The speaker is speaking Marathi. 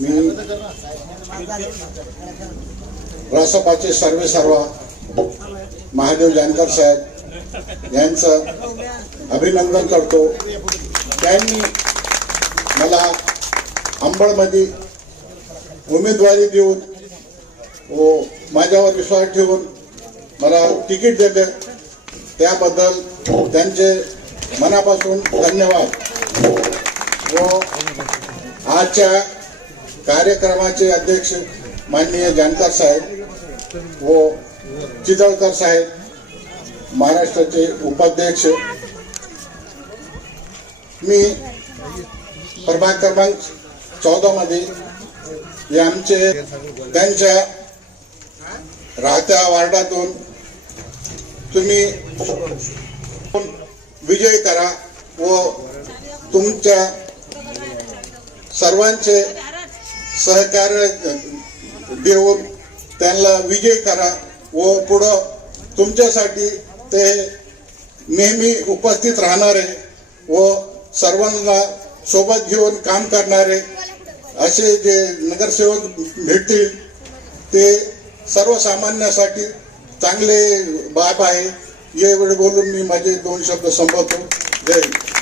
मी रासपाचे सर्वेसर्वा महादेव जानकर साहेब यांचं अभिनंदन करतो। त्यांनी मला अंबळमध्ये उमेदवारी देऊन व माझ्यावर विश्वास ठेवून मला तिकीट दिले, त्याबद्दल त्यांचे मनापासून धन्यवाद। व आजच्या कार्यक्रमाचे अध्यक्ष माननीय जानकर साहेब व चितळकर साहेब, महाराष्ट्राचे उपाध्यक्ष, मी प्रभाग क्रमांक 14 मध्ये त्यांच्या राहत्या वार्डातून तुम्ही विजय करा व तुमच्या सर्वांचे सहकार्य देऊन त्यांना विजय करा व पुढं तुमच्यासाठी ते नेहमी उपस्थित राहणारे व सर्वांना सोबत घेऊन काम करणारे असे जे नगरसेवक भेटतील ते सर्वसामान्यांसाठी चांगले बाब आहे। यावेळी बोलून मी माझे 2 शब्द संपवतो। जय हिंद।